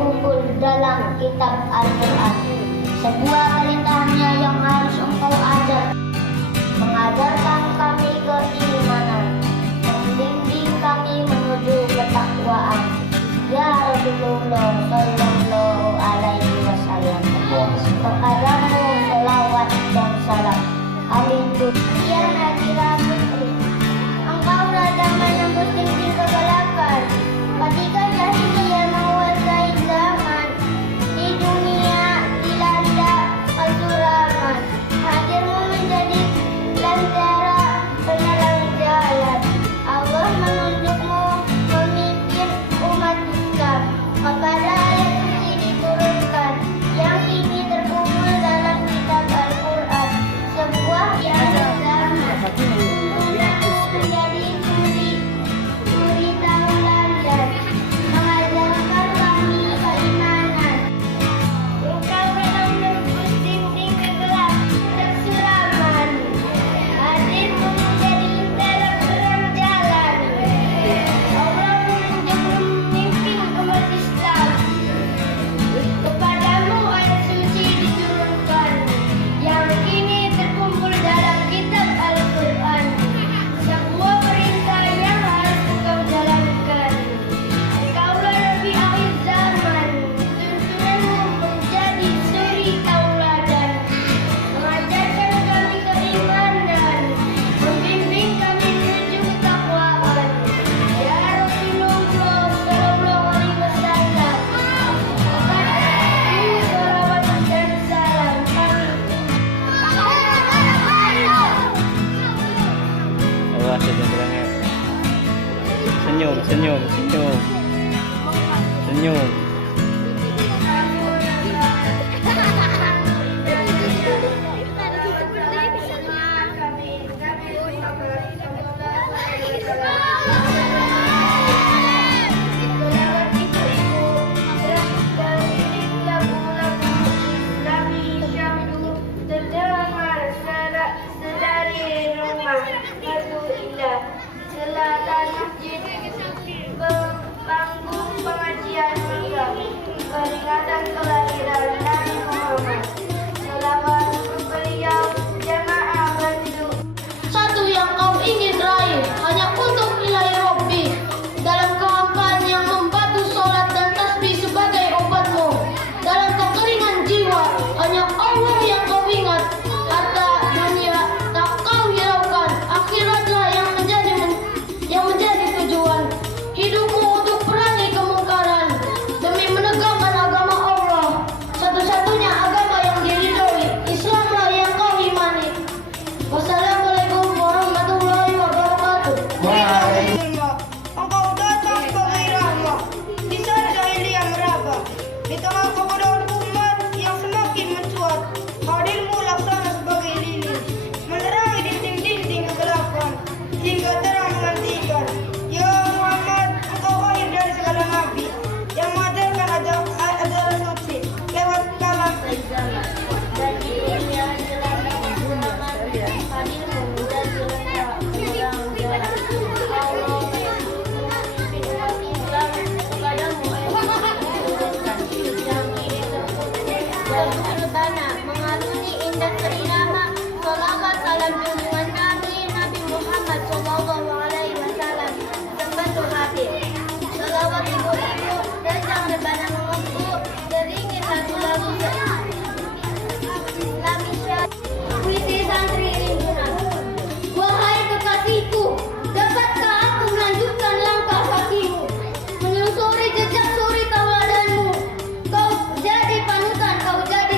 terkumpul dalam kitab Al-Quran. Sebuah perintahnya yang harus engkau ajar, mengajarkan kami keimanan, membimbing kami menuju ketakwaan. Ya Rasulullah Sallallahu Alaihi Wasallam, kepadamu selawat dan salam. Amin. Ya Nadira Putri, engkau raja menembus dinding kegelapan ketika jahiliyah menguasai zaman. Di dunia dilanda kesuraman, hadirmu menjadi lentera penerang jalan. Allah menunjukmu memimpin umat Islam. Kepada ayat suci diturunkan yang kini terkumpul dalam kitab Al-Quran. Sebuah zaman menjadi suri tauladan, mengajarkan kami keimanan. Engkau menembus dinding gelap kesuraman, hadirmu menjadi lentera penerang jalan. Allah menunjukmu memimpin umat Islam. Kepadamu ayat suci diturunkan yang kini terkumpul dalam kitab Al-Quran. Sebuah perintah yang harus engkau jalankan. Engkaulah Nabi akhir zaman, tuntunanmu menjadi suri tauladan, mengajarkan kami keimanan, membimbing kami menuju ketakwaan. Ya Rasulullah Sallallahu Alaihi Wasallam, kepadamu salawat dan salam kami. Awas aja bilangnya. Senyum, senyum, senyum. Senyum. Selatan masjid, panggung pengajian malam, peringatan kelahiran Nabi Muhammad. Selawat untuk beliau, jamaah bantu. Satu yang kau ingin raih hanya untuk ilahi Rabbi, dalam kehampaan yang membantu sholat dan tasbih sebagai obatmu. Dalam kekeringan jiwa, hanya Allah yang kau ingat. Harta dunia tak kau hiraukan, akhiratlah yang menjadi tujuan. Hidupmu untuk perangi kemungkaran demi menegakkan agama Allah, satu-satunya agama yang diridhoi. Islamlah yang kau imani. Wassalamualaikum warahmatullahi wabarakatuh. Engkau datang sebagai rahmat di saat jahiliyah meraba, di tengah kebodohan umat yang semakin mencuat. Hadirmu laksana sebagai lilin, menerangi dinding-dinding kegelapan hingga terang menghentikan. Ya Muhammad, engkau akhir dari segala nabi yang mengajarkan ajaran suci lewat kalam. Dan di dunia dilanda kekurangan, hadirmu menjadi lentera penerang jalan. Allah memimpin umat Islam. Kepadamu ayat diturunkan yang kini terkumpul dalam tanah, mengarungi indah seirama. Salawat salam junjungan kami Nabi Muhammad Sallallahu Alaihi Wasallam terbantu hadir. Salawat ibu-ibu rejang rebana mengempu, teringin lagu-lagu Nabi Syah. Puisi santri Rindunan. Wahai kekasihku, dapatkah aku melanjutkan langkah kakimu, menelusuri jejak suri tauladanmu? Kau jadi panutan, kau jadi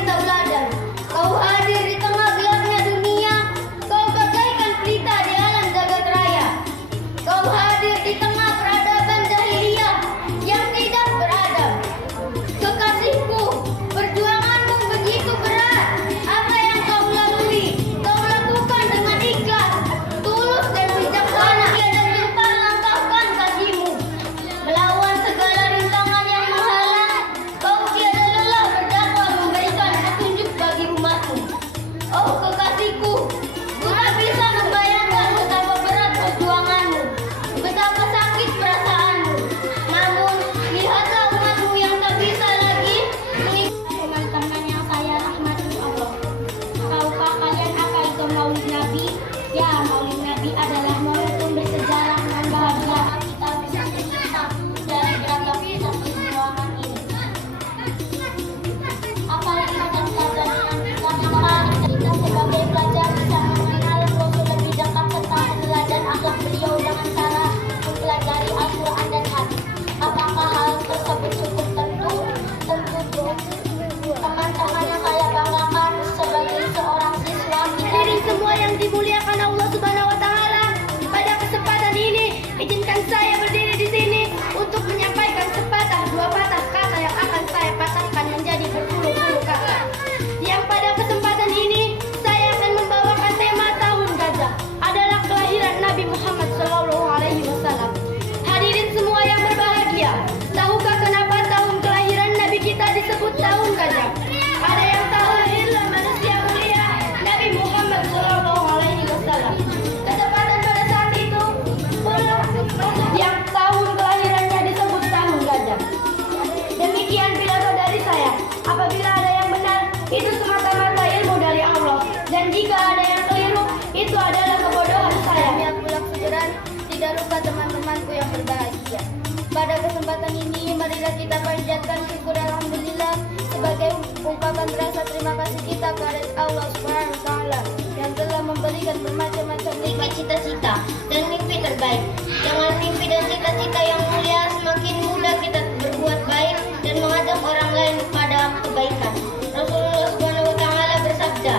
mengucapkan syukur alhamdulillah sebagai ungkapan rasa terima kasih kita kepada Allah Subhanahu wa taala yang telah memberikan bermacam-macam nikmat, cita-cita dan mimpi terbaik. Dengan mimpi dan cita-cita yang mulia semakin mudah kita berbuat baik dan mengajak orang lain kepada kebaikan. Rasulullah Subhanahu wa taala bersabda,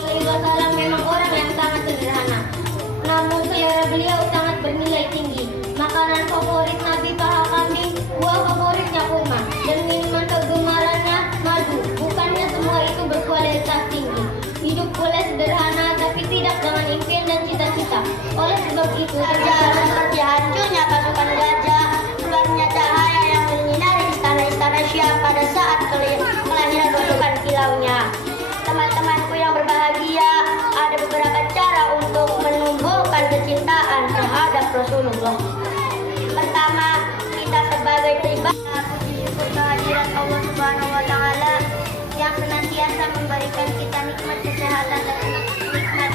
"Alaihi wasallam memang orang yang sangat sederhana, namun selera beliau sangat bernilai tinggi. Makanan favorit Nabi paha kambing, buah favoritnya kurma, dan minuman kegemarannya madu. Bukannya semua itu berkualitas tinggi. Hidup boleh sederhana, tapi tidak dengan impian dan cita-cita. Oleh sebab itu, seperti hancurnya pasukan gajah, keluarnya cahaya yang menyinari istana-istana Syam pada saat kelahiran pasukan kilaunya. Teman-temanku yang berbahagia, ada beberapa cara untuk menumbuhkan kecintaan terhadap Rasulullah. Pertama, kita sebagai pribadi puji syukur kehadiran Allah Subhanahu wa taala yang senantiasa memberikan kita nikmat kesehatan dan nikmat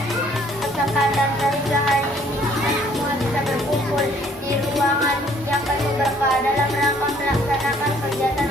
kesempatan sehingga hari ini kita semua bisa berkumpul di ruangan yang penuh berkah dalam rangka melaksanakan kegiatan